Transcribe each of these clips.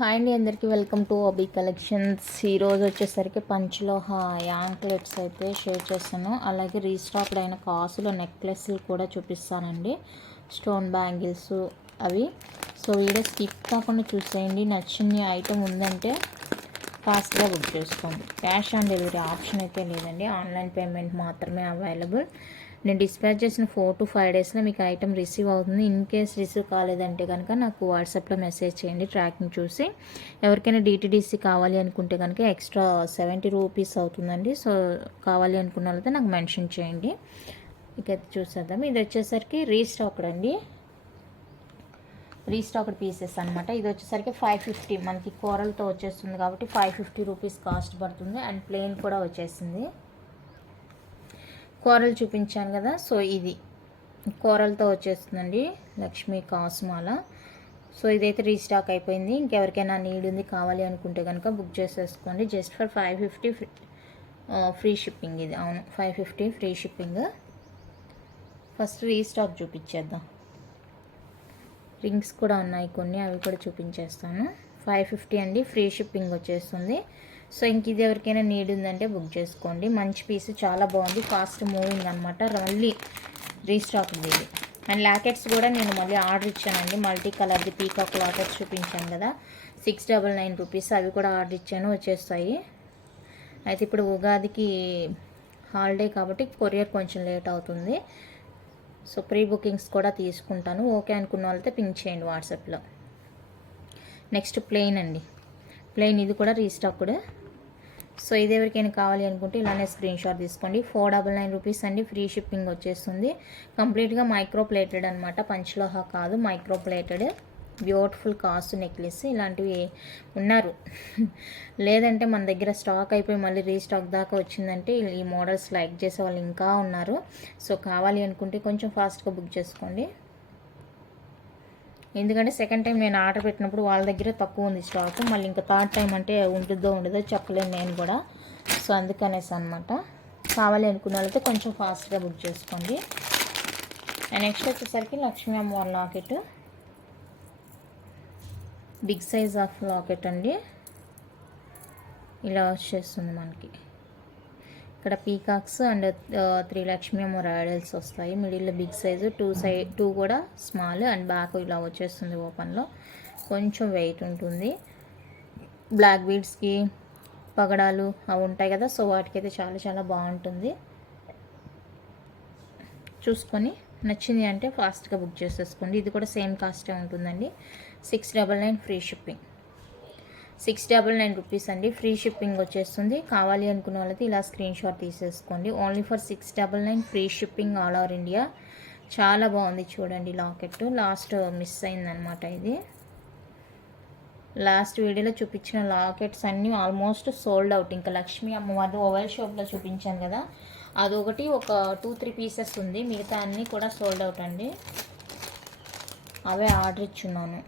Hi అండి, అందరికీ welcome to అబీ collections. ఈరోజు వచ్చేసరికి పంచలోహ యాంక్లెట్స్ అయితే షేర్ చేస్తాను. అలాగే రీస్టాక్డ్ అయిన కాసుల నెక్లెస్లు కూడా చూపిస్తానండి. స్టోన్ బ్యాంగిల్స్ అవి. సో వీడియో స్కిప్ కాకుండా చూసేయండి. నచ్చిన ఐటమ్ ఉందంటే ఫాస్ట్గా బుక్ చేసుకోండి. క్యాష్ ఆన్ డెలివరీ ఆప్షన్ అయితే లేదండి, ఆన్లైన్ పేమెంట్ మాత్రమే అవైలబుల్. నేను డిస్పాచ్ చేసిన 4 to 5 డేస్లో మీకు ఐటమ్ రిసీవ్ అవుతుంది. ఇన్ కేస్ రిసీవ్ కాలేదంటే కనుక నాకు వాట్సాప్లో మెసేజ్ చేయండి ట్రాకింగ్ చూసి. ఎవరికైనా డిటీడీసీ కావాలి అనుకుంటే కనుక ఎక్స్ట్రా 70 రూపీస్ అవుతుందండి. సో కావాలి అనుకున్న వాళ్ళతో నాకు మెన్షన్ చేయండి. ఇక చూసేద్దాం. ఇది వచ్చేసరికి రీస్టాక్డ్ అండి, రీస్టాక్డ్ పీసెస్ అనమాట. ఇది వచ్చేసరికి 550 మనకి కూరలతో వచ్చేస్తుంది కాబట్టి 550 రూపీస్ కాస్ట్ పడుతుంది. అండ్ ప్లెయిన్ కూడా వచ్చేసింది. కూరలు చూపించాను కదా, సో ఇది కూరలతో వచ్చేస్తుందండి, లక్ష్మీ కాసుమాల. సో ఇదైతే రీస్టాక్ అయిపోయింది. ఇంకెవరికైనా నీడ్ ఉంది కావాలి అనుకుంటే కనుక బుక్ చేసేసుకోండి. జస్ట్ ఫర్ 550 ఫ్రీ షిప్పింగ్ ఇది. అవును, 550 ఫ్రీ షిప్పింగ్. ఫస్ట్ రీస్టాక్ చూపించేద్దాం. రింగ్స్ కూడా ఉన్నాయి కొన్ని, అవి కూడా చూపించేస్తాను. 550 అండి, ఫ్రీ షిప్పింగ్ వచ్చేస్తుంది. సో ఇంక ఇది ఎవరికైనా నీడ్ ఉందంటే బుక్ చేసుకోండి. మంచి పీస్, చాలా బాగుంది, ఫాస్ట్ మూవింగ్ అనమాట. మళ్ళీ రీస్టాక్ ఇది. అండ్ లాకెట్స్ కూడా నేను మళ్ళీ ఆర్డర్ ఇచ్చానండి. మల్టీ కలర్ది పీకాక్ లాకెట్స్ చూపించాను కదా, 699 రూపీస్. అవి కూడా ఆర్డర్ ఇచ్చాను, వచ్చేస్తాయి. అయితే ఇప్పుడు ఉగాదికి హాలిడే కాబట్టి కొరియర్ కొంచెం లేట్ అవుతుంది. సో ప్రీ బుకింగ్స్ కూడా తీసుకుంటాను. ఓకే అనుకున్న వాళ్ళతో పింక్ చేయండి వాట్సాప్లో. నెక్స్ట్ ప్లెయిన్ అండి, ప్లెయిన్ ఇది కూడా రీస్టాక్డ్. సో ఇది ఎవరికైనా కావాలి అనుకుంటే ఇలానే స్క్రీన్ షాట్ తీసుకోండి. 499 రూపీస్ అండి, ఫ్రీ షిప్పింగ్ వచ్చేస్తుంది. కంప్లీట్గా మైక్రో ప్లేటెడ్ అనమాట, పంచలోహ కాదు, micro plated. Beautiful cost necklace. ఇలాంటివి ఉన్నారు లేదంటే మన దగ్గర స్టాక్ అయిపోయి మళ్ళీ రీస్టాక్ దాకా వచ్చిందంటే ఈ మోడల్స్ లైక్ చేసే వాళ్ళు ఇంకా ఉన్నారు. సో కావాలి అనుకుంటే కొంచెం ఫాస్ట్గా బుక్ చేసుకోండి. ఎందుకంటే సెకండ్ టైం నేను ఆర్డర్ పెట్టినప్పుడు వాళ్ళ దగ్గర తక్కువ ఉంది స్టాక్. మళ్ళీ ఇంకా థర్డ్ టైం అంటే ఉంటుందో ఉండదో చెప్పలేను నేను కూడా. సో అందుకనేసి అనమాట. కావాలి అనుకున్న వాళ్ళైతే కొంచెం ఫాస్ట్గా బుక్ చేసుకోండి. అండ్ నెక్స్ట్ వచ్చేసరికి లక్ష్మీ అమ్మవారి locket, big size of locket అండి. ఇలా వచ్చేస్తుంది మనకి. ఇక్కడ పీకాక్స్ అండ్ 3 లక్ష్మీ అమ్మవారి ఐడల్స్ వస్తాయి. మిడిల్లో బిగ్ సైజు, 2 కూడా స్మాల్. అండ్ బ్యాక్ ఇలా వచ్చేస్తుంది ఓపెన్లో. కొంచెం వెయిట్ ఉంటుంది. బ్లాక్ బీడ్స్కి పగడాలు అవి ఉంటాయి కదా, సో వాటికైతే చాలా చాలా బాగుంటుంది. చూసుకొని నచ్చింది అంటే ఫాస్ట్గా బుక్ చేసేసుకోండి. ఇది కూడా సేమ్ కాస్టే ఉంటుందండి. 699 ఫ్రీ షిప్పింగ్. 699 రూపీస్ అండి, ఫ్రీ షిప్పింగ్ వచ్చేస్తుంది. కావాలి అనుకున్న వాళ్ళకి ఇలా స్క్రీన్ షాట్ తీసేసుకోండి. Only for 699 free shipping all over India. చాలా బాగుంది చూడండి లాకెట్. లాస్ట్ మిస్ అయిందనమాట ఇది. లాస్ట్ వీడియోలో చూపించిన లాకెట్స్ అన్నీ ఆల్మోస్ట్ సోల్డ్ అవుట్. ఇంకా లక్ష్మీ అమ్మవారి ఓవెల్ షాప్లో చూపించాను కదా, అదొకటి ఒక 2-3 పీసెస్ ఉంది. మిగతా అన్నీ కూడా సోల్డ్ అవుట్ అండి. అవే ఆర్డర్ ఇచ్చున్నాను.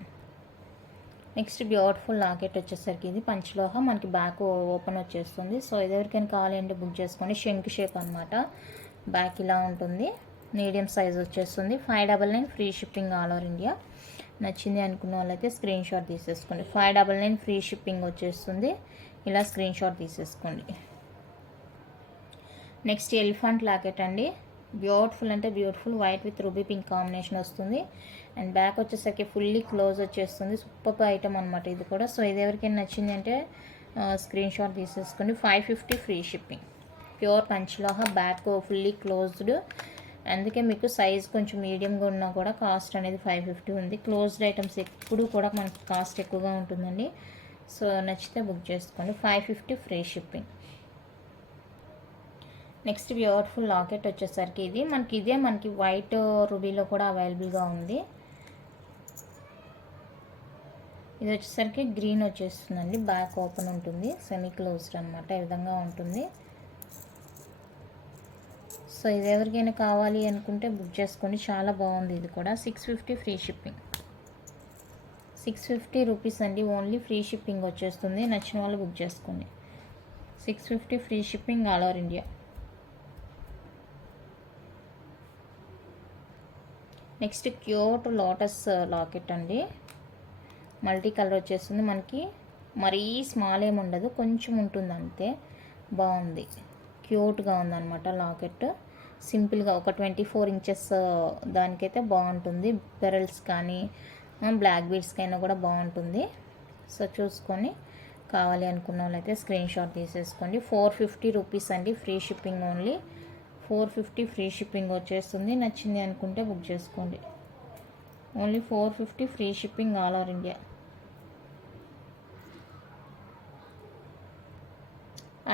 నెక్స్ట్ బ్యూటిఫుల్ లాకెట్ వచ్చేసరికి ఇది పంచలోహ, మనకి బ్యాక్ ఓపెన్ వచ్చేస్తుంది. సో ఇది ఎవరికైనా కావాలి అంటే బుక్ చేసుకోండి. శంకు షేప్ అనమాట, బ్యాక్ ఇలా ఉంటుంది. మీడియం సైజ్ వచ్చేస్తుంది. 599 free shipping all over India. నచ్చింది అనుకున్న వాళ్ళైతే స్క్రీన్ షాట్ తీసేసుకోండి. 599 ఫ్రీ షిప్పింగ్ వచ్చేస్తుంది. ఇలా స్క్రీన్ షాట్ తీసేసుకోండి. నెక్స్ట్ ఎలిఫెంట్ లాకెట్ అండి. బ్యూటిఫుల్ అంటే beautiful, white with ruby pink combination వస్తుంది. అండ్ బ్యాక్ వచ్చేసరికి ఫుల్లీ క్లోజ్ వచ్చేస్తుంది. సూపర్ ఐటమ్ అనమాట ఇది కూడా. సో ఇది ఎవరికైనా నచ్చింది అంటే స్క్రీన్ షాట్ తీసేసుకోండి. 550 ఫ్రీ షిప్పింగ్. ప్యూర్ పంచలోహ, బ్యాక్ ఫుల్లీ క్లోజ్డ్. అందుకే మీకు సైజ్ కొంచెం మీడియంగా ఉన్నా కూడా కాస్ట్ అనేది 550 ఉంది. క్లోజ్డ్ ఐటమ్స్ ఎప్పుడు కూడా మనకి కాస్ట్ ఎక్కువగా ఉంటుందండి. సో నచ్చితే బుక్ చేసుకోండి. 550 free shipping. Next beautiful locket వచ్చేసరికి ఇది మనకి వైట్ రూబీలో కూడా అవైలబుల్గా ఉంది. ఇది వచ్చేసరికి గ్రీన్ వచ్చేస్తుందండి. బ్యాక్ ఓపెన్ ఉంటుంది, సెమీ క్లోజ్డ్ అనమాట. ఈ విధంగా ఉంటుంది. సో ఇది ఎవరికైనా కావాలి అనుకుంటే బుక్ చేసుకోండి. చాలా బాగుంది ఇది కూడా. 650 ఫ్రీ షిప్పింగ్. 650 రూపీస్ అండి, ఓన్లీ ఫ్రీ షిప్పింగ్ వచ్చేస్తుంది. నచ్చిన వాళ్ళు బుక్ చేసుకోండి. 650 free shipping all over India. Next cute lotus locket అండి. మల్టీ కలర్ వచ్చేస్తుంది మనకి. మరీ స్మాల్ ఏమి ఉండదు, కొంచెం ఉంటుంది అంతే. బాగుంది, క్యూట్గా ఉందన్నమాట లాకెట్. సింపుల్గా ఒక 24 ఇంచెస్ దానికైతే బాగుంటుంది. పెరల్స్ కానీ బ్లాక్ బీడ్స్కైనా కూడా బాగుంటుంది. సో చూసుకొని కావాలి అనుకున్న వాళ్ళైతే స్క్రీన్ షాట్ తీసేసుకోండి. 450 రూపీస్ అండి, free shipping only. 450 free shipping వచ్చేస్తుంది. నచ్చింది అనుకుంటే బుక్ చేసుకోండి. Only 450 free shipping all over India.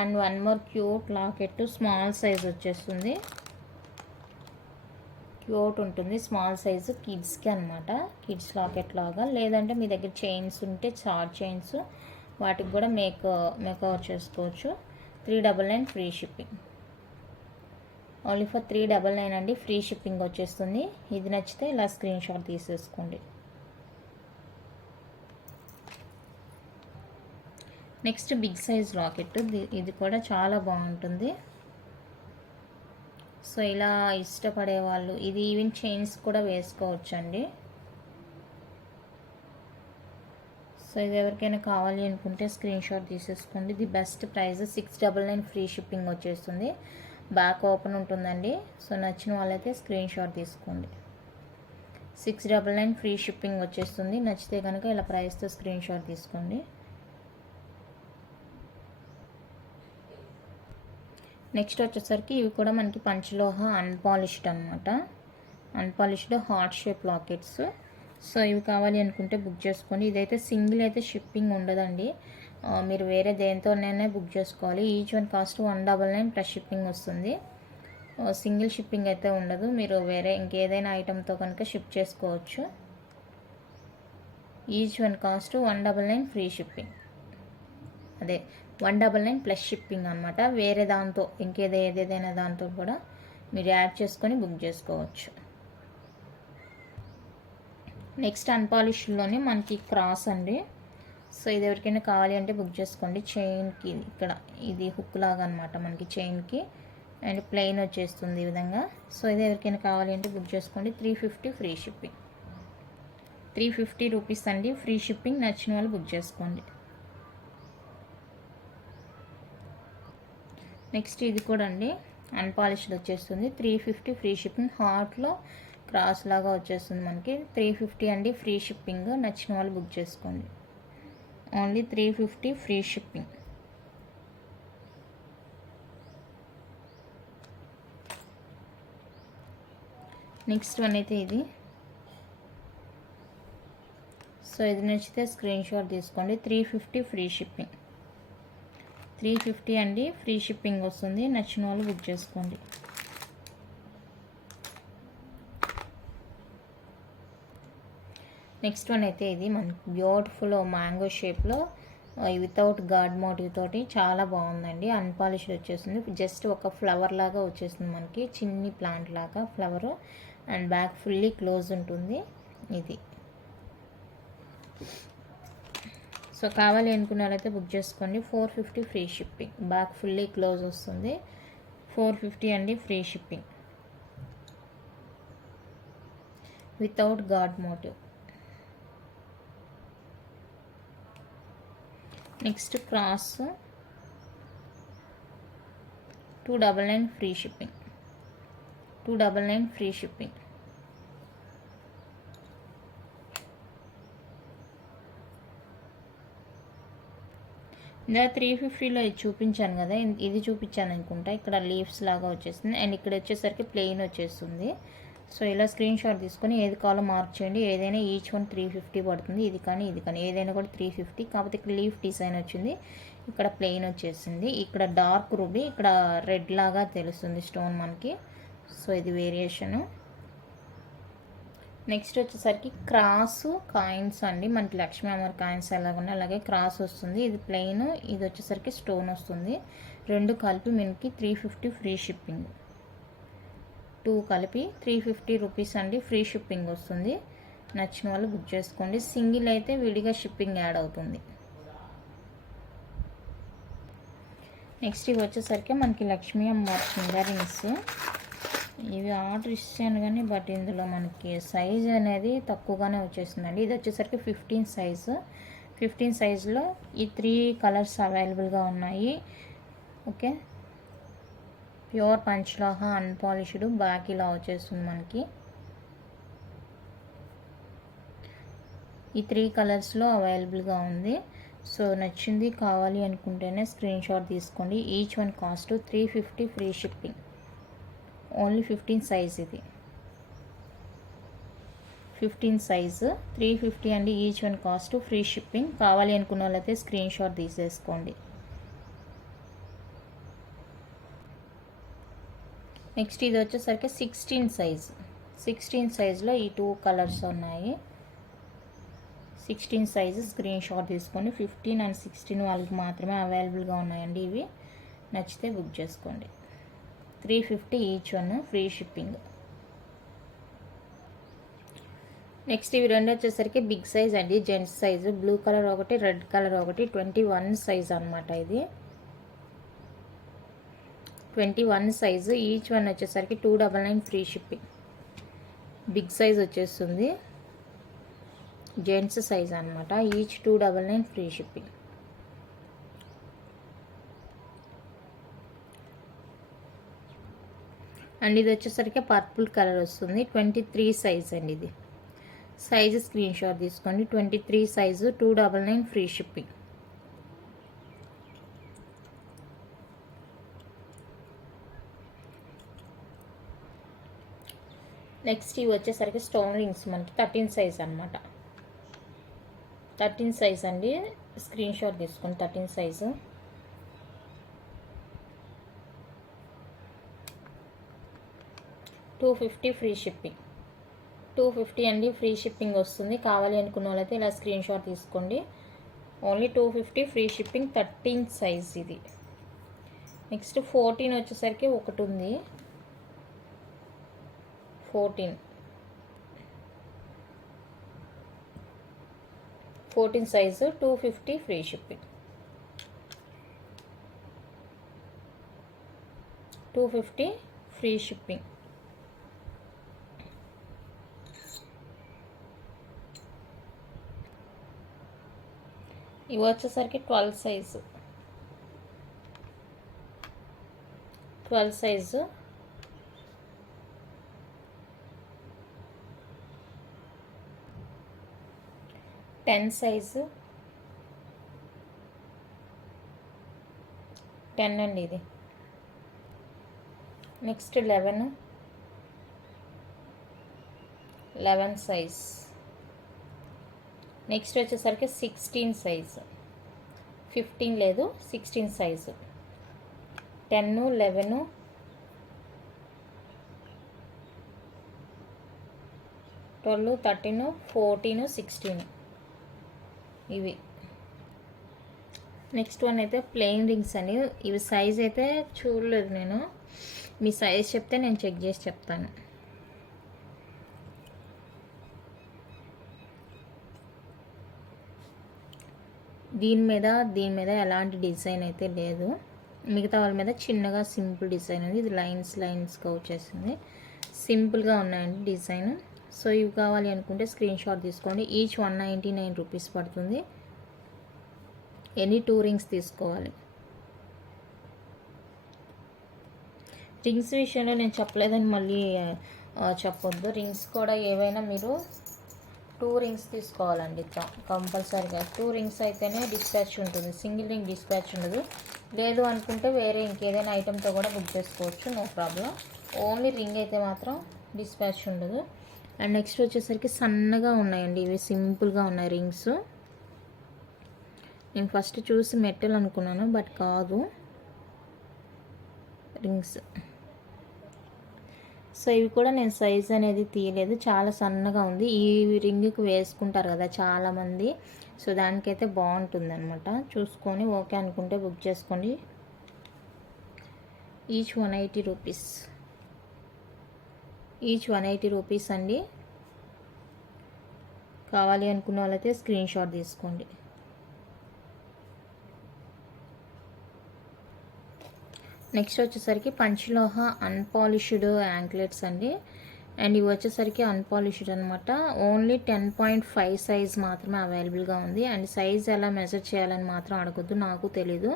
And one more cute locket, small size వచ్చేస్తుంది. క్యూట్ ఉంటుంది, స్మాల్ సైజు కిడ్స్కి అనమాట. కిడ్స్ లాకెట్ లాగా. లేదంటే మీ దగ్గర చైన్స్ ఉంటే చార్ట్ చైన్స్, వాటికి కూడా మేకవర్ చేసుకోవచ్చు. 399 ఫ్రీ షిప్పింగ్. ఓన్లీ ఫర్ 399 అండి, ఫ్రీ షిప్పింగ్ వచ్చేస్తుంది. ఇది నచ్చితే ఇలా స్క్రీన్ షాట్ తీసేసుకోండి. నెక్స్ట్ బిగ్ సైజ్ లాకెట్, ఇది కూడా చాలా బాగుంటుంది. సో ఇలా ఇష్టపడే వాళ్ళు ఇది ఈవెన్ చైన్స్ కూడా వేసుకోవచ్చండి. సో ఇది ఎవరికైనా కావాలి అనుకుంటే స్క్రీన్ షాట్ తీసేసుకోండి. ఇది బెస్ట్ ప్రైస్ 699 ఫ్రీ షిప్పింగ్ వచ్చేస్తుంది. బ్యాక్ ఓపెన్ ఉంటుందండి. సో నచ్చిన వాళ్ళైతే స్క్రీన్ షాట్ తీసుకోండి. 699 ఫ్రీ షిప్పింగ్ వచ్చేస్తుంది. నచ్చితే కనుక ఇలా ప్రైస్తో స్క్రీన్ షాట్ తీసుకోండి. నెక్స్ట్ వచ్చేసరికి ఇవి కూడా మనకి పంచలోహ అన్పాలిష్డ్ అనమాట. Unpolished heart shape lockets. So ఇవి కావాలి అనుకుంటే బుక్ చేసుకోండి. ఇదైతే సింగిల్ అయితే షిప్పింగ్ ఉండదండి, మీరు వేరే దేంతోనైనా బుక్ చేసుకోవాలి. Each one cost 199 plus shipping వస్తుంది. సింగిల్ షిప్పింగ్ అయితే ఉండదు. మీరు వేరే ఇంకేదైనా ఐటెంతో కనుక షిప్ చేసుకోవచ్చు. Each one cost 199 free shipping. అదే 199 ప్లస్ షిప్పింగ్ అనమాట. వేరే దాంతో ఏదైనా దాంతో కూడా మీరు యాడ్ చేసుకొని బుక్ చేసుకోవచ్చు. నెక్స్ట్ అన్పాలిష్డ్లోనే మనకి క్రాస్ అండి. సో ఇది ఎవరికైనా కావాలి అంటే బుక్ చేసుకోండి. చైన్కి ఇక్కడ ఇది హుక్ లాగా అనమాట మనకి చైన్కి, అండ్ ప్లెయిన్ వచ్చేస్తుంది ఈ విధంగా. సో ఇది ఎవరికైనా కావాలి అంటే బుక్ చేసుకోండి. 350 ఫ్రీ షిప్పింగ్. 350 రూపీస్ అండి, ఫ్రీ షిప్పింగ్. నచ్చిన వాళ్ళు బుక్ చేసుకోండి. నెక్స్ట్ ఇది కూడా అండి అన్పాలిష్డ్ వచ్చేస్తుంది. 350 ఫ్రీ షిప్పింగ్. హార్ట్లో క్రాస్ లాగా వచ్చేస్తుంది మనకి. 350 అండి, ఫ్రీ షిప్పింగ్. నచ్చిన వాళ్ళు బుక్ చేసుకోండి. Only 350 free shipping. Next one అయితే ఇది. సో ఇది నచ్చితే స్క్రీన్ షాట్ తీసుకోండి. 350 ఫ్రీ షిప్పింగ్. 350 అండి, ఫ్రీ షిప్పింగ్ వస్తుంది. నచ్చిన వాళ్ళు బుక్ చేసుకోండి. నెక్స్ట్ వన్ అయితే ఇది మనకి బ్యూటిఫుల్ మ్యాంగో షేప్లో వితౌట్ గాడ్ మోటివ్ తోటి చాలా బాగుందండి. అన్పాలిష్డ్ వచ్చేస్తుంది. జస్ట్ ఒక ఫ్లవర్ లాగా వచ్చేస్తుంది మనకి, చిన్ని ప్లాంట్ లాగా flower. And back fully close ఉంటుంది ఇది. సో కావాలి అనుకున్నారైతే బుక్ చేసుకోండి. 450 free shipping. Back fully close వస్తుంది. 450 అండి, free shipping. Without god motive. Next cross 299 free shipping. 299 free shipping. ఇలా 350లో ఇది చూపించాను కదా, ఇది చూపించాను అనుకుంటా. ఇక్కడ లీవ్స్ లాగా వచ్చేస్తుంది, అండ్ ఇక్కడ వచ్చేసరికి ప్లెయిన్ వచ్చేస్తుంది. సో ఇలా స్క్రీన్ షాట్ తీసుకొని ఏది కావాలో మార్క్ చేయండి. ఏదైనా ఈచ్ వన్ 350 పడుతుంది. ఇది కానీ ఏదైనా కూడా 350. కాకపోతే ఇక్కడ లీఫ్ డిజైన్ వచ్చింది, ఇక్కడ ప్లెయిన్ వచ్చేసింది. ఇక్కడ డార్క్ రూబీ, ఇక్కడ రెడ్ లాగా తెలుస్తుంది స్టోన్ మనకి. సో ఇది వేరియేషను. నెక్స్ట్ వచ్చేసరికి క్రాస్ కాయిన్స్ అండి. మనకి లక్ష్మీ అమ్మవారి కాయిన్స్ ఎలాగున్నా అలాగే క్రాస్ వస్తుంది. ఇది ప్లెయిన్, ఇది వచ్చేసరికి స్టోన్ వస్తుంది. రెండు కలిపి మనకి 350 ఫ్రీ షిప్పింగ్. 2 కలిపి 350 రూపీస్ అండి, ఫ్రీ షిప్పింగ్ వస్తుంది. నచ్చిన వాళ్ళు బుక్ చేసుకోండి. సింగిల్ అయితే విడిగా షిప్పింగ్ యాడ్ అవుతుంది. నెక్స్ట్ ఇవి వచ్చేసరికి మనకి లక్ష్మీ అమ్మవారి ఫింగర్ రింగ్స్. ఇవి ఆర్డర్ ఇచ్చాను కానీ బట్ ఇందులో మనకి సైజ్ అనేది తక్కువగానే వచ్చేసిందండి. ఇది వచ్చేసరికి 15 సైజు. 15 సైజులో ఈ 3 కలర్స్ అవైలబుల్గా ఉన్నాయి. ఓకే, ప్యూర్ పంచలోహ అన్పాలిష్డ్ బ్యాక్ ఇలా వచ్చేస్తుంది మనకి. ఈ 3 కలర్స్లో అవైలబుల్గా ఉంది. సో నచ్చింది కావాలి అనుకుంటేనే స్క్రీన్ షాట్ తీసుకోండి. Each one cost 350 free shipping. Only 15 size. ఇది 15 సైజు 350 అండి. Each one cost free shipping. కావాలి అనుకున్న వాళ్ళైతే స్క్రీన్ షాట్ తీసేసుకోండి. నెక్స్ట్ ఇది వచ్చేసరికి 16 సైజు. 16 సైజులో ఈ 2 కలర్స్ ఉన్నాయి. 16 సైజు స్క్రీన్ షాట్ తీసుకోండి. 15 అండ్ 16 వాళ్ళకి మాత్రమే అవైలబుల్గా ఉన్నాయండి. ఇవి నచ్చితే బుక్ చేసుకోండి. 350 each one free shipping. Next ఇవి రెండు వచ్చేసరికి బిగ్ సైజ్ అండి, జెంట్స్ సైజు. బ్లూ కలర్ ఒకటి, రెడ్ కలర్ ఒకటి. 21 సైజ్ అనమాట. ఇది 21 సైజు. ఈచ్ వన్ వచ్చేసరికి 299 ఫ్రీ షిప్పింగ్. బిగ్ సైజ్ వచ్చేస్తుంది, జెంట్స్ సైజ్ అనమాట. Each 299 free shipping. అండ్ ఇది వచ్చేసరికి పర్పుల్ కలర్ వస్తుంది. 23 సైజ్ అండి. ఇది సైజు స్క్రీన్ షాట్ తీసుకోండి. 23 సైజు 299 ఫ్రీ షిప్పింగ్. నెక్స్ట్ ఇవి వచ్చేసరికి స్టోన్ రింగ్స్ మనకి 13 సైజ్ అనమాట. 13 సైజ్ అండి, స్క్రీన్ షాట్ తీసుకోండి. 13 సైజు. $250 free shipping. 250 అండి, ఫ్రీ షిప్పింగ్ వస్తుంది. కావాలి అనుకున్న వాళ్ళైతే ఇలా స్క్రీన్ షాట్ తీసుకోండి. Only 250 free shipping. 13 సైజ్ ఇది. నెక్స్ట్ 14 వచ్చేసరికి ఒకటి ఉంది. 14 size 250 free shipping. 250 free shipping. ఇవి వచ్చేసరికి 12 సైజు. 12 సైజు. Ten size. 10 అండి ఇది. Next 11 size. నెక్స్ట్ వచ్చేసరికి 16 సైజు. 15 లేదు, 16 సైజు. 10, 11, 12, 13, 14, 16 ఇవి. నెక్స్ట్ వన్ అయితే ప్లెయిన్ రింగ్స్ అని. ఇవి సైజ్ అయితే చూడలేదు నేను. మీ సైజ్ చెప్తే నేను చెక్ చేసి చెప్తాను. దీని మీద ఎలాంటి డిజైన్ అయితే లేదు. మిగతా వాళ్ళ మీద చిన్నగా సింపుల్ డిజైన్ ఉంది. ఇది లైన్స్గా వచ్చేసింది. సింపుల్గా ఉన్నాయండి డిజైన్. సో ఇవి కావాలి అనుకుంటే స్క్రీన్ షాట్ తీసుకోండి. ఈచ్ 199 రూపీస్ పడుతుంది. ఎనీ 2 రింగ్స్ తీసుకోవాలి. రింగ్స్ విషయంలో నేను చెప్పలేదని మళ్ళీ చెప్పొద్దు. రింగ్స్ కూడా ఏవైనా మీరు 2 రింగ్స్ తీసుకోవాలండి కంపల్సరీగా. 2 రింగ్స్ అయితేనే డిస్పాచ్ ఉంటుంది. సింగిల్ రింగ్ డిస్పాచ్ ఉండదు. లేదు అనుకుంటే వేరే ఇంకేదైనా ఐటెంతో కూడా బుక్ చేసుకోవచ్చు, నో ప్రాబ్లం. ఓన్లీ రింగ్ అయితే మాత్రం డిస్పాచ్ ఉండదు. అండ్ నెక్స్ట్ వచ్చేసరికి సన్నగా ఉన్నాయండి. ఇవి సింపుల్గా ఉన్నాయి రింగ్స్. నేను ఫస్ట్ చూసి మెటల్ అనుకున్నాను, బట్ కాదు, రింగ్స్. సో ఇవి కూడా నేను సైజ్ అనేది తీయలేదు, చాలా సన్నగా ఉంది. ఈ రింగ్కి వేసుకుంటారు కదా చాలామంది, సో దానికైతే బాగుంటుంది అనమాట. చూసుకొని ఓకే అనుకుంటే బుక్ చేసుకోండి. Each 180 rupees. ఈచ్ 180 రూపీస్ అండి. కావాలి అనుకున్న వాళ్ళైతే స్క్రీన్ షాట్ తీసుకోండి. నెక్స్ట్ వచ్చేసరికి పంచలోహ అన్పాలిష్డ్ యాంక్లెట్స్ అండి. అండ్ ఇవి వచ్చేసరికి అన్పాలిష్డ్ అనమాట. ఓన్లీ 10.5 సైజ్ మాత్రమే అవైలబుల్గా ఉంది. అండ్ సైజ్ ఎలా మెజర్ చేయాలని మాత్రం అడగొద్దు, నాకు తెలీదు.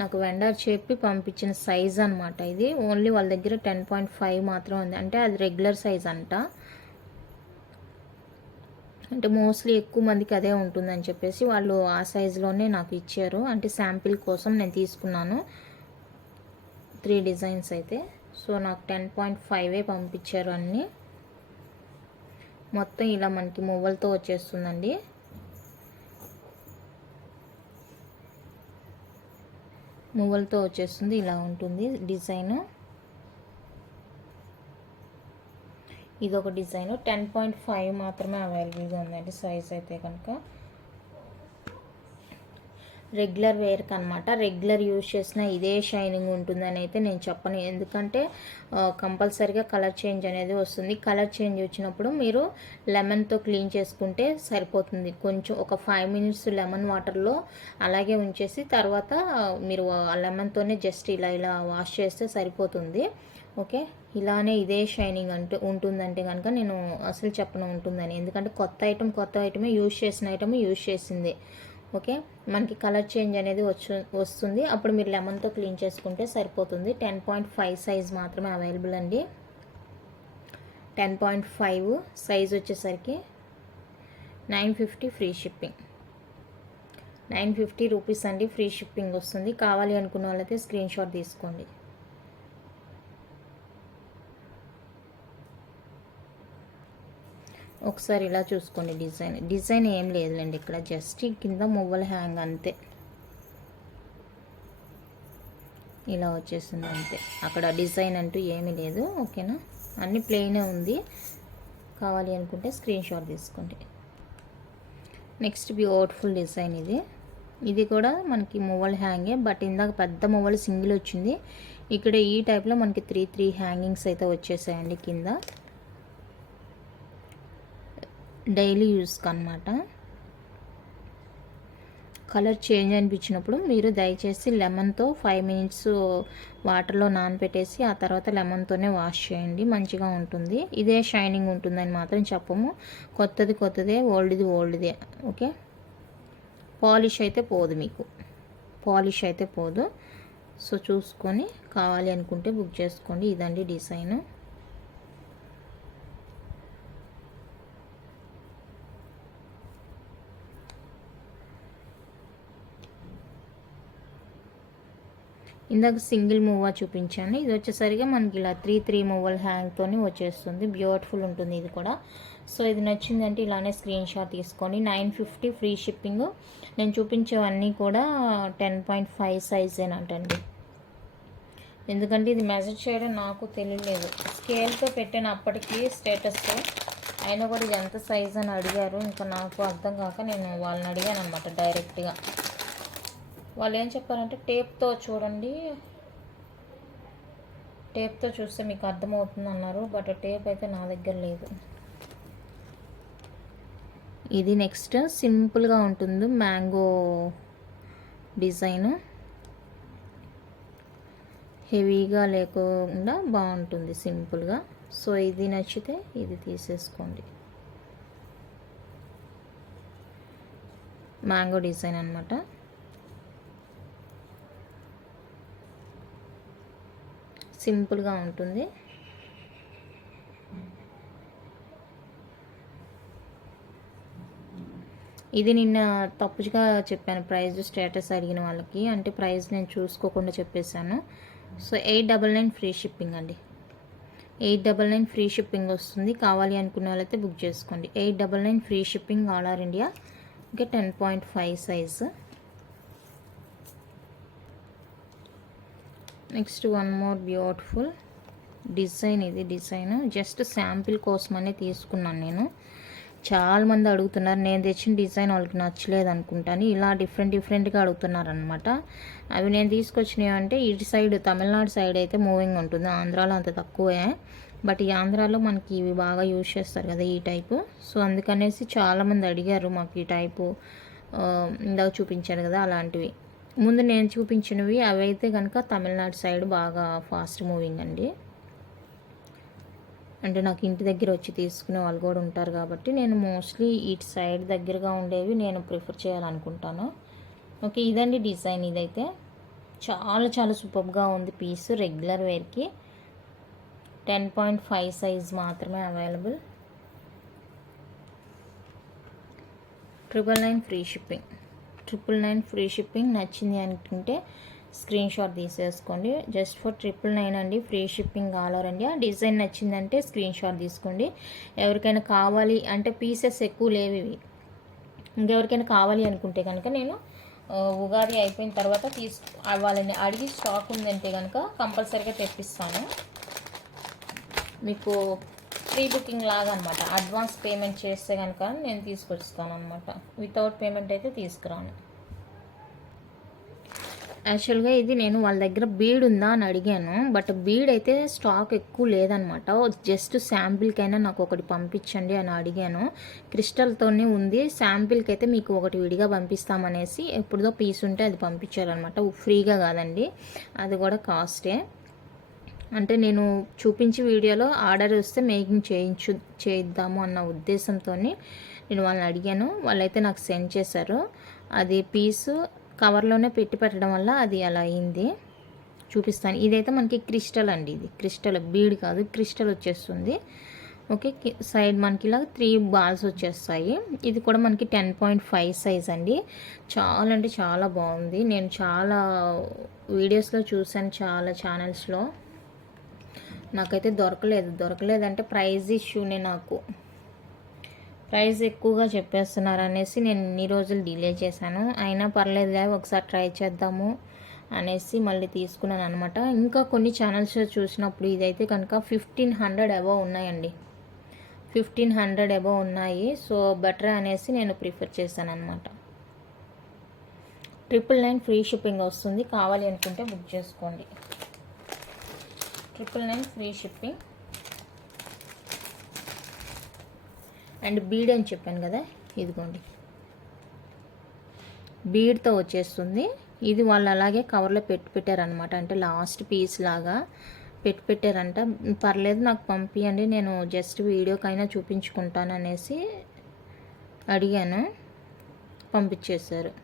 నాకు వెండర్ చెప్పి పంపించిన సైజ్ అనమాట ఇది. ఓన్లీ వాళ్ళ దగ్గర 10.5 మాత్రం ఉంది, అంటే అది రెగ్యులర్ సైజ్ అంట. అంటే మోస్ట్లీ ఎక్కువ మందికి అదే ఉంటుందని చెప్పేసి వాళ్ళు ఆ సైజులోనే నాకు ఇచ్చారు. అంటే శాంపిల్ కోసం నేను తీసుకున్నాను 3 డిజైన్స్ అయితే. సో నాకు 10.5 పంపించారు అన్నీ. మొత్తం ఇలా మనకి మువ్వలతో వచ్చేస్తుందండి. మువ్వలతో వచ్చేస్తుంది, ఇలా ఉంటుంది డిజైన్. ఇదొక డిజైన్ 10.5 మాత్రమే అవైలబుల్గా ఉందండి సైజ్ అయితే కనుక. రెగ్యులర్ వేర్కి అనమాట. రెగ్యులర్ యూజ్ చేసిన ఇదే షైనింగ్ ఉంటుందని అయితే నేను చెప్పను, ఎందుకంటే కంపల్సరీగా కలర్ చేంజ్ అనేది వస్తుంది. కలర్ చేంజ్ వచ్చినప్పుడు మీరు లెమన్తో క్లీన్ చేసుకుంటే సరిపోతుంది. కొంచెం ఒక 5 మినిట్స్ లెమన్ వాటర్లో అలాగే ఉంచేసి తర్వాత మీరు ఆ లెమన్తోనే జస్ట్ ఇలా ఇలా వాష్ చేస్తే సరిపోతుంది. ఓకే, ఇలానే ఇదే షైనింగ్ ఉంటుందంటే కనుక నేను అసలు చెప్పను ఉంటుందని, ఎందుకంటే కొత్త ఐటమే యూజ్ చేసిన ఐటమ్ యూజ్ చేసింది. ఓకే, మనకి కలర్ చేంజ్ అనేది వస్తుంది, అప్పుడు మీరు లెమన్తో క్లీన్ చేసుకుంటే సరిపోతుంది. 10.5 సైజ్ మాత్రమే అవైలబుల్ అండి. 10.5 సైజ్ వచ్చేసరికి 950 ఫ్రీ షిప్పింగ్. 950 రూపీస్ అండి, ఫ్రీ షిప్పింగ్ వస్తుంది. కావాలి అనుకున్న వాళ్ళైతే స్క్రీన్ షాట్ తీసుకోండి. ఒకసారి ఇలా చూసుకోండి. డిజైన్ ఏం లేదులేండి ఇక్కడ, జస్ట్ కింద మువ్వల హ్యాంగ్ అంతే, ఇలా వచ్చేసింది అంతే. అక్కడ డిజైన్ అంటూ ఏమీ లేదు. ఓకేనా, అన్నీ ప్లెయినే ఉంది. కావాలి అనుకుంటే స్క్రీన్ షాట్ తీసుకోండి. నెక్స్ట్ బ్యూటిఫుల్ డిజైన్ ఇది కూడా మనకి మువ్వల హ్యాంగే, బట్ ఇందాక పెద్ద మువ్వలు సింగిల్ వచ్చింది. ఇక్కడ ఈ టైప్లో మనకి 3 హ్యాంగింగ్స్ అయితే వచ్చేసాయండి కింద. డైలీ యూస్కి అనమాట. కలర్ చేంజ్ అనిపించినప్పుడు మీరు దయచేసి లెమన్తో 5 మినిట్స్ వాటర్లో నానబెట్టేసి ఆ తర్వాత లెమన్తోనే వాష్ చేయండి, మంచిగా ఉంటుంది. ఇదే షైనింగ్ ఉంటుందని మాత్రం చెప్పము. కొత్తదే, ఓల్డ్దే. ఓకే, పాలిష్ అయితే పోదు, మీకు పాలిష్ అయితే పోదు. సో చూసుకొని కావాలి అనుకుంటే బుక్ చేసుకోండి. ఇదండి డిజైన్. ఇందాక సింగిల్ మూవా చూపించాను, ఇది వచ్చేసరిగా మనకి ఇలా 3 మూవల్ హ్యాంగ్తోని వచ్చేస్తుంది. బ్యూటిఫుల్ ఉంటుంది ఇది కూడా. సో ఇది నచ్చిందంటే ఇలానే స్క్రీన్ షాట్ తీసుకొని 950 ఫ్రీ షిప్పింగ్. నేను చూపించేవన్నీ కూడా 10.5 సైజేనంటండి, ఎందుకంటే ఇది మెజర్ చేయడం నాకు తెలియలేదు. స్కేల్తో పెట్టాను అప్పటికి స్టేటస్, అయినా కూడా ఇది ఎంత సైజ్ అని అడిగారు. ఇంకా నాకు అర్థం కాక నేను వాళ్ళని అడిగాను అనమాట డైరెక్ట్గా. వాళ్ళు ఏం చెప్పారంటే టేప్తో చూడండి, టేప్తో చూస్తే మీకు అర్థమవుతుంది అన్నారు, బట్ టేప్ అయితే నా దగ్గర లేదు. ఇది నెక్స్ట్ సింపుల్గా ఉంటుంది, మ్యాంగో డిజైన్, హెవీగా లేకుండా బాగుంటుంది సింపుల్గా. సో ఇది నచ్చితే ఇది తీసేసుకోండి. మ్యాంగో డిజైన్ అనమాట. సింపుల్గా ఉంటుంది. ఇది నిన్న తప్పుగా చెప్పాను ప్రైస్, స్టేటస్ అడిగిన వాళ్ళకి, అంటే ప్రైస్ నేను చూసుకోకుండా చెప్పేశాను. సో 899 ఫ్రీ షిప్పింగ్ అండి. 899 ఫ్రీ షిప్పింగ్ వస్తుంది. కావాలి అనుకునే వాళ్ళైతే బుక్ చేసుకోండి. 899 free shipping all over India. Okay, 10.5 size. Next one more beautiful design. ఇది డిజైన్ జస్ట్ శాంపిల్ కోసమనే తీసుకున్నాను నేను. చాలామంది అడుగుతున్నారు, నేను తెచ్చిన డిజైన్ వాళ్ళకి నచ్చలేదు అనుకుంటాను, ఇలా డిఫరెంట్గా అడుగుతున్నారు అనమాట. అవి నేను తీసుకొచ్చినవి అంటే ఇటు సైడ్ తమిళనాడు సైడ్ అయితే మూవింగ్ ఉంటుంది, ఆంధ్రాలో అంత తక్కువే. బట్ ఈ ఆంధ్రాలో మనకి ఇవి బాగా యూజ్ చేస్తారు కదా ఈ టైపు. సో అందుకనేసి చాలామంది అడిగారు మాకు ఈ టైపు, ఇందాక చూపించాను కదా అలాంటివి. ముందు నేను చూపించినవి అవైతే కనుక తమిళనాడు సైడ్ బాగా ఫాస్ట్ మూవింగ్ అండి. అంటే నాకు ఇంటి దగ్గర వచ్చి తీసుకునే వాళ్ళు కూడా ఉంటారు కాబట్టి నేను మోస్ట్లీ ఇటు సైడ్ దగ్గరగా ఉండేవి నేను ప్రిఫర్ చేయాలనుకుంటాను. ఓకే, ఇదండి డిజైన్. ఇదైతే చాలా చాలా సూపర్గా ఉంది పీస్. రెగ్యులర్ వేర్కి 10.5 సైజ్ మాత్రమే available. 999 free shipping. 999 free shipping. నచ్చింది అనుకుంటే స్క్రీన్ షాట్ తీసేసుకోండి. జస్ట్ ఫర్ 999 అండి, free shipping all over India. Design నచ్చిందంటే స్క్రీన్ షాట్ తీసుకోండి. ఎవరికైనా కావాలి అంటే పీసెస్ ఎక్కువ లేవు ఇవి. ఇంకెవరికైనా కావాలి అనుకుంటే కనుక నేను ఉగాది అయిపోయిన తర్వాత వాళ్ళని అడిగి స్టాక్ ఉందంటే కనుక కంపల్సరీగా తెప్పిస్తాను. మీకు ప్రీ బుకింగ్ లాగా అనమాట. అడ్వాన్స్ పేమెంట్ చేస్తే కనుక నేను తీసుకొస్తాను అనమాట. వితౌట్ పేమెంట్ అయితే తీసుకురాను. యాక్చువల్గా ఇది నేను వాళ్ళ దగ్గర బీడ్ ఉందా అని అడిగాను, బట్ బీడ్ అయితే స్టాక్ ఎక్కువ లేదనమాట. జస్ట్ శాంపిల్కైనా నాకు ఒకటి పంపించండి అని అడిగాను. క్రిస్టల్తోనే ఉంది. శాంపిల్కి అయితే మీకు ఒకటి విడిగా పంపిస్తామనేసి ఎప్పుడుదో పీస్ ఉంటే అది పంపించారనమాట. ఫ్రీగా కాదండి, అది కూడా కాస్టే. అంటే నేను చూపించి వీడియోలో ఆర్డర్ వస్తే మేకింగ్ చేయిద్దాము అన్న ఉద్దేశంతో నేను వాళ్ళని అడిగాను. వాళ్ళైతే నాకు సెండ్ చేశారు. అది పీసు కవర్లోనే పెట్టి పెట్టడం వల్ల అది అలా అయింది. చూపిస్తాను. ఇదైతే మనకి క్రిస్టల్ అండి. ఇది క్రిస్టల్, బీడ్ కాదు, క్రిస్టల్ వచ్చేస్తుంది. ఓకే, సైడ్ మనకి ఇలా 3 బాల్స్ వచ్చేస్తాయి. ఇది కూడా మనకి 10.5 సైజ్ అండి. చాలా అంటే చాలా బాగుంది. నేను చాలా వీడియోస్లో చూసాను, చాలా ఛానల్స్లో. నాకైతే దొరకలేదంటే ప్రైజ్ ఇష్యూనే. నాకు ప్రైస్ ఎక్కువగా చెప్పేస్తున్నారు అనేసి నేను ఇన్ని రోజులు డిలే చేశాను. అయినా పర్లేదులే, ఒకసారి ట్రై చేద్దాము అనేసి మళ్ళీ తీసుకున్నాను అనమాట. ఇంకా కొన్ని ఛానల్స్ చూసినప్పుడు ఇదైతే కనుక 1500 అబవ్ ఉన్నాయండి. 1500 అబవ్ ఉన్నాయి. సో బెటర్ అనేసి నేను ప్రిఫర్ చేశాను అనమాట. 999 ఫ్రీ షిప్పింగ్ వస్తుంది. కావాలి అనుకుంటే బుక్ చేసుకోండి. 999 ఫ్రీ షిప్పింగ్. అండ్ బీడ్ అని చెప్పాను కదా, ఇదిగోండి బీడ్తో వచ్చేస్తుంది. ఇది వాళ్ళు అలాగే కవర్లో పెట్టారనమాట. అంటే లాస్ట్ పీస్ లాగా పెట్టారంట. పర్లేదు నాకు పంపియండి, నేను జస్ట్ వీడియోకైనా చూపించుకుంటాను అనేసి అడిగాను. పంపించేశారు.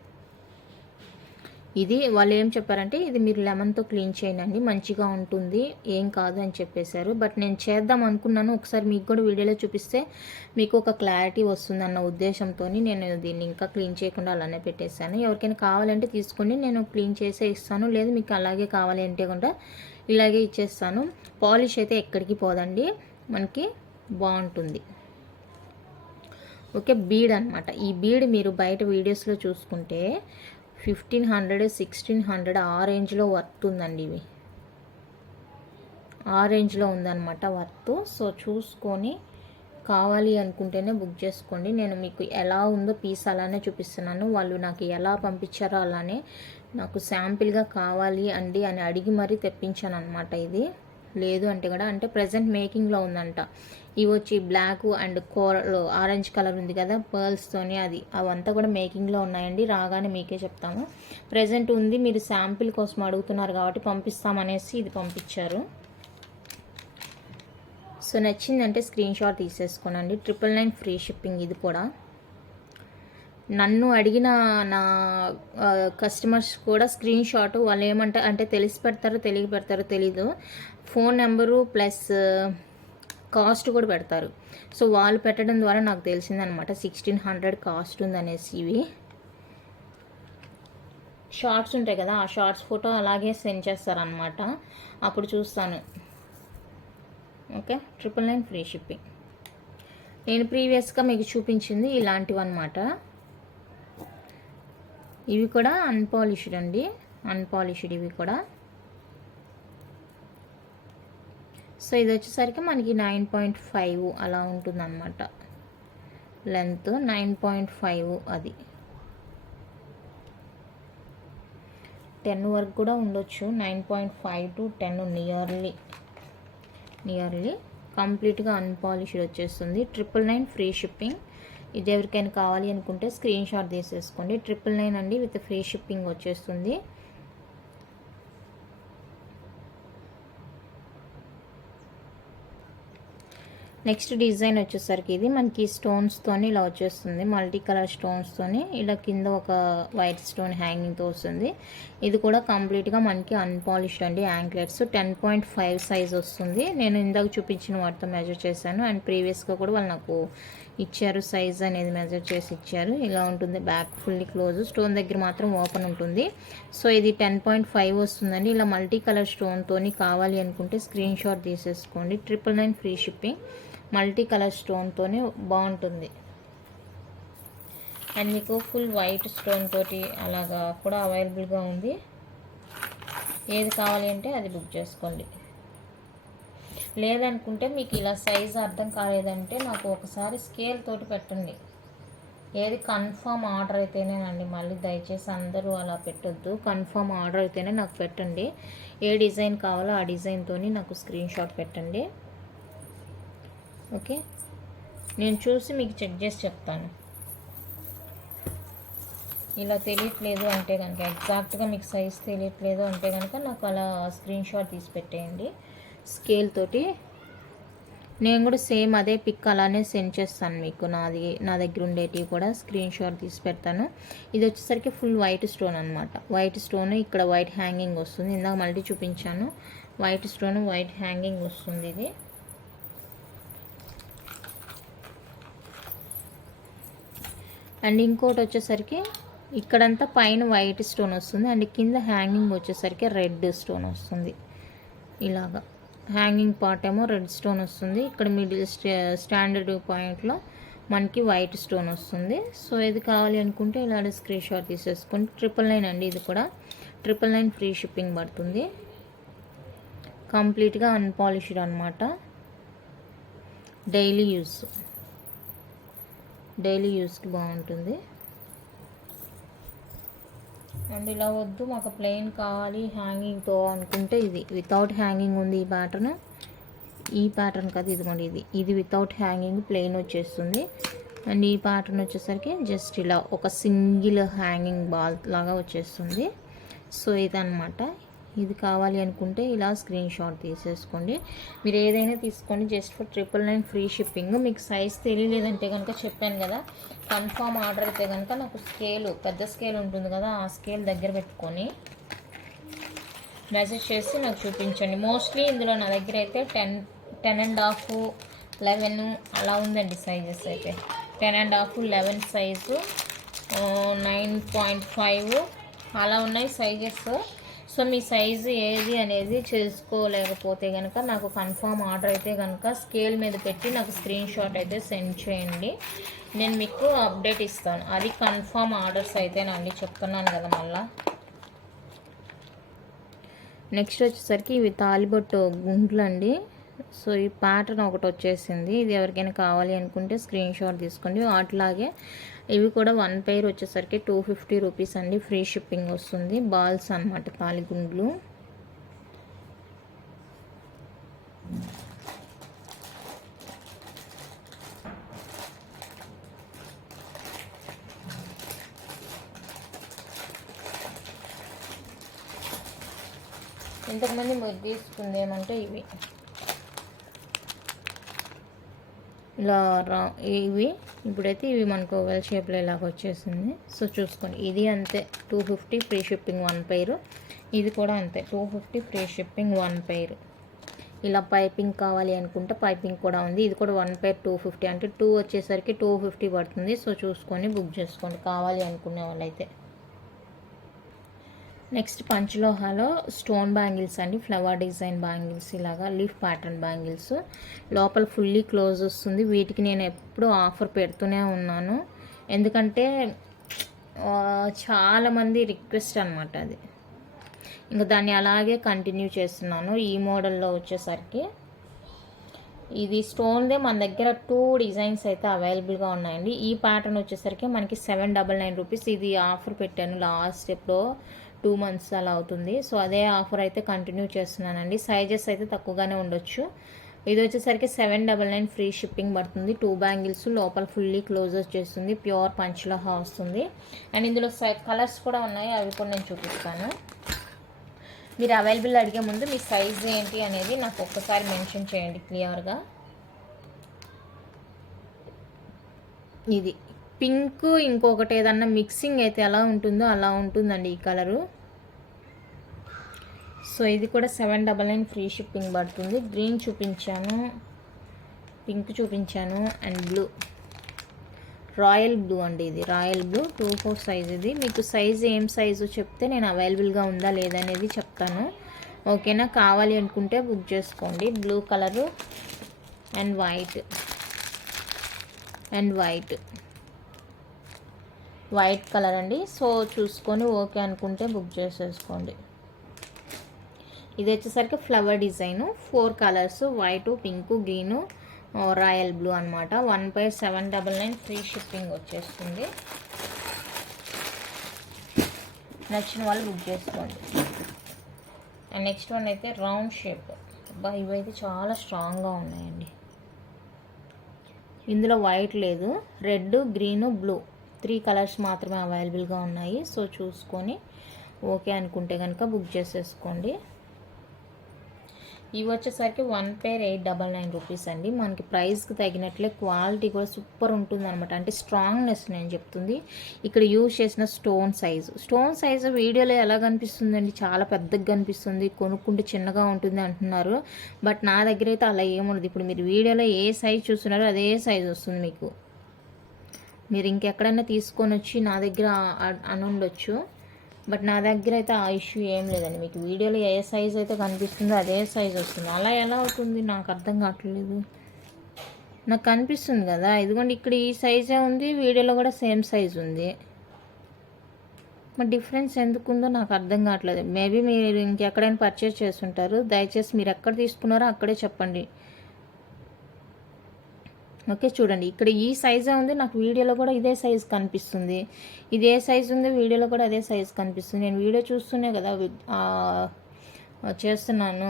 ఇది వాళ్ళు ఏం చెప్పారంటే ఇది మీరు లెమన్తో క్లీన్ చేయండి, మంచిగా ఉంటుంది, ఏం కాదు అని చెప్పేశారు. బట్ నేను చేద్దాం అనుకున్నాను. ఒకసారి మీకు కూడా వీడియోలో చూపిస్తే మీకు ఒక క్లారిటీ వస్తుందన్న ఉద్దేశంతో నేను దీన్ని ఇంకా క్లీన్ చేయకుండా అలానే పెట్టేశాను. ఎవరికైనా కావాలంటే తీసుకోండి, నేను క్లీన్ చేసే ఇస్తాను. లేదు మీకు అలాగే కావాలి అంటే కూడా ఇలాగే ఇచ్చేస్తాను. పాలిష్ అయితే ఎక్కడికి పోదండి, మనకి బాగుంటుంది. ఓకే, బీడ్ అనమాట. ఈ బీడ్ మీరు బయట వీడియోస్లో చూసుకుంటే 1500, 1600 ఆ రేంజ్లో వర్త్ ఉందండి. ఇవి ఆ రేంజ్లో ఉందన్నమాట వర్త్. సో చూసుకొని కావాలి అనుకుంటేనే బుక్ చేసుకోండి. నేను మీకు ఎలా ఉందో పీస్ అలానే చూపిస్తున్నాను. వాళ్ళు నాకు ఎలా పంపించారో అలానే నాకు శాంపిల్గా కావాలి అండి అని అడిగి మరీ తెప్పించాను అనమాట. ఇది లేదు అంటే కూడా, అంటే ప్రజెంట్ మేకింగ్లో ఉందంట. ఇవి వచ్చి బ్లాక్ అండ్ ఆరెంజ్ కలర్ ఉంది కదా పర్ల్స్తోని, అవంతా కూడా మేకింగ్లో ఉన్నాయండి. రాగానే మీకే చెప్తాము. ప్రజెంట్ ఉంది, మీరు శాంపిల్ కోసం అడుగుతున్నారు కాబట్టి పంపిస్తామనేసి ఇది పంపించారు. సో నచ్చిందంటే స్క్రీన్ షాట్ తీసేసుకోనండి. 999 free shipping. ఇది కూడా నన్ను అడిగిన నా కస్టమర్స్ కూడా స్క్రీన్ షాట్ వాళ్ళు ఏమంటారు అంటే తెలిసి పెడతారో తెలీదు, ఫోన్ నెంబరు ప్లస్ కాస్ట్ కూడా పెడతారు. సో వాళ్ళు పెట్టడం ద్వారా నాకు తెలిసిందనమాట 1600 కాస్ట్ ఉందనేసి. ఇవి షార్ట్స్ ఉంటాయి కదా, ఆ షార్ట్స్ ఫోటో అలాగే సెండ్ చేస్తారనమాట. అప్పుడు చూస్తాను. Okay, 999 free shipping. నేను ప్రీవియస్గా మీకు చూపించింది ఇలాంటివి అనమాట. ఇవి కూడా అన్పాలిష్డ్ అండి, అన్పాలిష్డ్ ఇవి కూడా. సో ఇది వచ్చేసరికి మనకి 9.5 అలా ఉంటుందన్నమాట లెంత్. 9.5 అది 10 వరకు కూడా ఉండొచ్చు. 9.5 to 10 నియర్లీ కంప్లీట్గా అన్పాలిష్డ్ వచ్చేస్తుంది. 999 ఫ్రీ షిప్పింగ్. ఇది ఎవరికైనా కావాలి అనుకుంటే స్క్రీన్ షాట్ తీసేసుకోండి. 999 అండి, విత్ ఫ్రీ షిప్పింగ్ వచ్చేస్తుంది. నెక్స్ట్ డిజైన్ వచ్చేసరికి ఇది మనకి స్టోన్స్తోని ఇలా వచ్చేస్తుంది, మల్టీ కలర్ స్టోన్స్తోని. ఇలా కింద ఒక వైట్ స్టోన్ హ్యాంగింగ్తో వస్తుంది. ఇది కూడా కంప్లీట్గా మనకి అన్పాలిష్డ్ అండి. యాంక్లెట్స్ 10.5 సైజ్ వస్తుంది. నేను ఇందాక చూపించిన వాటితో మెజర్ చేశాను, అండ్ ప్రీవియస్గా కూడా వాళ్ళు నాకు ఇచ్చారు, సైజ్ అనేది మెజర్ చేసి ఇచ్చారు. ఇలా ఉంటుంది, బ్యాక్ ఫుల్లీ క్లోజ్, స్టోన్ దగ్గర మాత్రం ఓపెన్ ఉంటుంది. సో ఇది 10.5 వస్తుందండి. ఇలా మల్టీ కలర్ స్టోన్తోని కావాలి అనుకుంటే స్క్రీన్ షాట్ తీసేసుకోండి. 999 ఫ్రీ షిప్పింగ్, మల్టీ కలర్ స్టోన్తోనే బాగుంటుంది. అండ్ మీకు ఫుల్ వైట్ స్టోన్ తోటి అలాగా కూడా అవైలబుల్గా ఉంది. ఏది కావాలి అంటే అది బుక్ చేసుకోండి. లేదనుకుంటే మీకు ఇలా సైజ్ అర్థం కాలేదంటే నాకు ఒకసారి స్కేల్ తోటి పెట్టండి. ఏది కన్ఫర్మ్ ఆర్డర్ అయితేనేనండి, మళ్ళీ దయచేసి అందరూ అలా పెట్టొద్దు. కన్ఫర్మ్ ఆర్డర్ అయితేనే నాకు పెట్టండి. ఏ డిజైన్ కావాలో ఆ డిజైన్తో నాకు స్క్రీన్ షాట్ పెట్టండి. ఓకే, నేను చూసి మీకు చెక్ చేసి చెప్తాను. ఇలా తెలియట్లేదు అంటే కనుక, ఎగ్జాక్ట్గా మీకు సైజ్ తెలియట్లేదు అంటే కనుక నాకు అలా స్క్రీన్ షాట్ తీసి పెట్టేయండి స్కేల్ తోటి. నేను కూడా సేమ్ అదే పిక్ అలానే సెండ్ చేస్తాను మీకు. నా దగ్గర ఉండేటివి కూడా స్క్రీన్ షాట్ తీసి పెడతాను. ఇది వచ్చేసరికి ఫుల్ వైట్ స్టోన్ అనమాట. వైట్ స్టోన్ ఇక్కడ వైట్ హ్యాంగింగ్ వస్తుంది. ఇందాక మళ్ళీ చూపించాను, వైట్ స్టోన్ వైట్ హ్యాంగింగ్ వస్తుంది ఇది. అండ్ ఇంకోటి వచ్చేసరికి ఇక్కడంతా పైన వైట్ స్టోన్ వస్తుంది, అండ్ కింద హ్యాంగింగ్ వచ్చేసరికి రెడ్ స్టోన్ వస్తుంది. ఇలాగా హ్యాంగింగ్ పార్ట్ ఏమో రెడ్ స్టోన్ వస్తుంది, ఇక్కడ మిడిల్ స్టాండర్డ్ పాయింట్లో మనకి వైట్ స్టోన్ వస్తుంది. సో ఇది కావాలి అనుకుంటే ఇలా స్క్రీన్ షాట్ తీసేసుకొని 999 అండి. ఇది కూడా 999 ఫ్రీ షిప్పింగ్ పడుతుంది. కంప్లీట్గా అన్పాలిష్డ్ అనమాట. డైలీ యూస్కి బాగుంటుంది. అండ్ ఇలా వద్దు మాకు ప్లెయిన్ కావాలి హ్యాంగింగ్తో అనుకుంటే ఇది వితౌట్ హ్యాంగింగ్ ఉంది. ఈ ప్యాటర్న్ కాదు, ఇదిగోండి ఇది వితౌట్ హ్యాంగింగ్ ప్లెయిన్ వచ్చేస్తుంది. అండ్ ఈ ప్యాటర్న్ వచ్చేసరికి జస్ట్ ఇలా ఒక సింగిల్ హ్యాంగింగ్ బాల్ లాగా వచ్చేస్తుంది. సో ఇదన్నమాట. ఇది కావాలి అనుకుంటే ఇలా స్క్రీన్ షాట్ తీసేసుకోండి. మీరు ఏదైనా తీసుకోండి, జస్ట్ ఫర్ 999 ఫ్రీ షిప్పింగ్. మీకు సైజ్ తెలియలేదంటే కనుక చెప్పాను కదా, కన్ఫర్మ్ ఆర్డర్ అయితే కనుక నాకు పెద్ద స్కేల్ ఉంటుంది కదా, ఆ స్కేల్ దగ్గర పెట్టుకొని మెసేజ్ చేసి నాకు చూపించండి. మోస్ట్లీ ఇందులో నా దగ్గర అయితే 10.5, 11 అలా ఉందండి సైజెస్ అయితే. 10.5, 11 సైజు, 9.5 అలా ఉన్నాయి సైజెస్. సో మీ సైజు ఏది అనేది చేసుకోలేకపోతే కనుక నాకు కన్ఫర్మ్ ఆర్డర్ అయితే కనుక స్కేల్ మీద పెట్టి నాకు స్క్రీన్ షాట్ అయితే సెండ్ చేయండి. నేను మీకు అప్డేట్ ఇస్తాను. అది కన్ఫర్మ్ ఆర్డర్స్ అయితేనండి, చెప్తున్నాను కదా మళ్ళా. నెక్స్ట్ వచ్చేసరికి ఇవి తాలిబొట్టు గుంట్లు అండి. సో ఈ ప్యాటర్న్ ఒకటి వచ్చేసింది. ఇది ఎవరికైనా కావాలి అనుకుంటే స్క్రీన్ షాట్ తీసుకోండి. అట్లాగే ఇవి కూడా 1 పెయిర్ వచ్చేసరికి 250 రూపీస్ అండి, ఫ్రీ షిప్పింగ్ వస్తుంది. బాల్స్ అనమాట, తాలిగుండ్లు. ఇంతకుమంది మీరు తీసుకుంది ఏమంటే ఇవి ఇలా ఇవి ఇప్పుడైతే ఇవి మనకు ఓవెల్ షేప్లో ఇలాగ వచ్చేసింది. సో చూసుకోండి, ఇది అంతే 250 ఫ్రీ షిప్పింగ్ 1 పెయిర్. ఇది కూడా అంతే 250 ఫ్రీ షిప్పింగ్ 1 పెయిర్. ఇలా పైపింగ్ కావాలి అనుకుంటే పైపింగ్ కూడా ఉంది. ఇది కూడా 1 పెయిర్ 250, అంటే 2 వచ్చేసరికి 250 పడుతుంది. సో చూసుకొని బుక్ చేసుకోండి కావాలి అనుకునే వాళ్ళైతే. నెక్స్ట్ పంచలోహాలో స్టోన్ బ్యాంగిల్స్ అండి, ఫ్లవర్ డిజైన్ బ్యాంగిల్స్, ఇలాగా లీఫ్ ప్యాటర్న్ బ్యాంగిల్స్. లోపల ఫుల్లీ క్లోజ్ వస్తుంది. వీటికి నేను ఎప్పుడూ ఆఫర్ పెడుతూనే ఉన్నాను, ఎందుకంటే చాలామంది రిక్వెస్ట్ అనమాట అది. ఇంకా దాన్ని అలాగే కంటిన్యూ చేస్తున్నాను. ఈ మోడల్లో వచ్చేసరికి ఇది స్టోన్దే మన దగ్గర 2 డిజైన్స్ అయితే అవైలబుల్గా ఉన్నాయండి. ఈ ప్యాటర్న్ వచ్చేసరికి మనకి 799 రూపీస్. ఇది ఆఫర్ పెట్టాను లాస్ట్ ఎప్పుడో 2 months అలా అవుతుంది. సో అదే ఆఫర్ అయితే కంటిన్యూ చేస్తున్నానండి. సైజెస్ అయితే తక్కువగానే ఉండొచ్చు. ఇది వచ్చేసరికి 799 ఫ్రీ షిప్పింగ్ పడుతుంది. 2 బ్యాంగిల్స్, లోపల ఫుల్లీ క్లోజ్ వచ్చేస్తుంది, ప్యూర్ పంచ్లో వస్తుంది. అండ్ ఇందులో కలర్స్ కూడా ఉన్నాయి, అవి కూడా నేను చూపిస్తాను. మీరు అవైలబుల్ అడిగే ముందు మీ సైజ్ ఏంటి అనేది నాకు ఒక్కసారి మెన్షన్ చేయండి క్లియర్గా. ఇది పింక్, ఇంకొకటి ఏదన్నా మిక్సింగ్ అయితే ఎలా ఉంటుందో అలా ఉంటుందండి ఈ కలరు. సో ఇది కూడా 799 ఫ్రీ షిప్పింగ్ పడుతుంది. గ్రీన్ చూపించాను, పింక్ చూపించాను, అండ్ బ్లూ, రాయల్ బ్లూ అండి. ఇది రాయల్ బ్లూ 24 సైజ్. ఇది మీకు సైజ్ ఏం సైజు చెప్తే నేను అవైలబుల్గా ఉందా లేదా అనేది చెప్తాను. ఓకేనా, కావాలి అనుకుంటే బుక్ చేసుకోండి. Blue colour and white, white colour అండి. సో చూసుకొని ఓకే అనుకుంటే బుక్ చేసేసుకోండి. ఇది వచ్చేసరికి flower design, 4 colours, white, pink, green, royal blue అనమాట. 1 పైర్ 799 ఫ్రీ షిప్పింగ్ వచ్చేస్తుంది. నచ్చిన వాళ్ళు బుక్ చేసుకోండి. అండ్ నెక్స్ట్ వన్ అయితే రౌండ్ షేప్. ఇవైతే చాలా స్ట్రాంగ్గా ఉన్నాయండి. ఇందులో వైట్ లేదు, రెడ్, గ్రీను, బ్లూ 3 కలర్స్ మాత్రమే అవైలబుల్గా ఉన్నాయి. సో చూసుకొని ఓకే అనుకుంటే కనుక బుక్ చేసేసుకోండి. ఇవి వచ్చేసరికి 1 పేర్ 899 రూపీస్ అండి. మనకి ప్రైస్కి తగినట్లే క్వాలిటీ కూడా సూపర్ ఉంటుంది అనమాట. అంటే స్ట్రాంగ్నెస్ నేను చెప్తుంది. ఇక్కడ యూజ్ చేసిన స్టోన్ సైజు వీడియోలో ఎలా కనిపిస్తుందండి, చాలా పెద్దగా కనిపిస్తుంది, కొనుక్కుంటే చిన్నగా ఉంటుంది అంటున్నారు. బట్ నా దగ్గర అయితే అలా ఏముండదు. ఇప్పుడు మీరు వీడియోలో ఏ సైజ్ చూస్తున్నారో అదే సైజ్ వస్తుంది మీకు. మీరు ఇంకెక్కడైనా తీసుకొని వచ్చి నా దగ్గర అని ఉండొచ్చు, బట్ నా దగ్గర అయితే ఆ ఇష్యూ ఏం లేదండి. మీకు వీడియోలో ఏ సైజ్ అయితే కనిపిస్తుందో అదే సైజ్ వస్తుంది. అలా ఎలా అవుతుంది నాకు అర్థం కావట్లేదు. నాకు కనిపిస్తుంది కదా, ఇదిగోండి ఇక్కడ ఈ సైజే ఉంది, వీడియోలో కూడా సేమ్ సైజ్ ఉంది. మరి డిఫరెన్స్ ఎందుకుందో నాకు అర్థం కావట్లేదు. మేబీ మీరు ఇంకెక్కడైనా పర్చేస్ చేస్తుంటారు. దయచేసి మీరు ఎక్కడ తీసుకున్నారో అక్కడే చెప్పండి. ఓకే, చూడండి ఇక్కడ ఈ సైజే ఉంది, నాకు వీడియోలో కూడా ఇదే సైజ్ కనిపిస్తుంది. ఇదే సైజు ఉంది, వీడియోలో కూడా అదే సైజ్ కనిపిస్తుంది. నేను వీడియో చూస్తూనే కదా చేస్తున్నాను.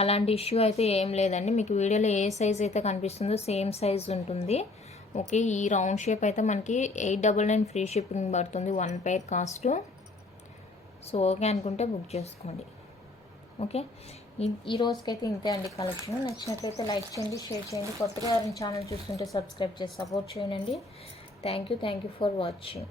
అలాంటి ఇష్యూ అయితే ఏం లేదండి. మీకు వీడియోలో ఏ సైజ్ అయితే కనిపిస్తుందో సేమ్ సైజ్ ఉంటుంది. ఓకే, ఈ రౌండ్ షేప్ అయితే మనకి 899 ఫ్రీ షిప్పింగ్ పడుతుంది, 1 పేర్ కాస్ట్. సో ఓకే అనుకుంటే బుక్ చేసుకోండి. ఓకే, ఈ రోజుకైతే ఇంతే అండి కలెక్షన్. నచ్చినట్లయితే లైక్ చేయండి, షేర్ చేయండి. కొత్తగా ఎవరైనా ఛానల్ చూస్తుంటే సబ్స్క్రైబ్ చేసి సపోర్ట్ చేయండి. Thank you for watching.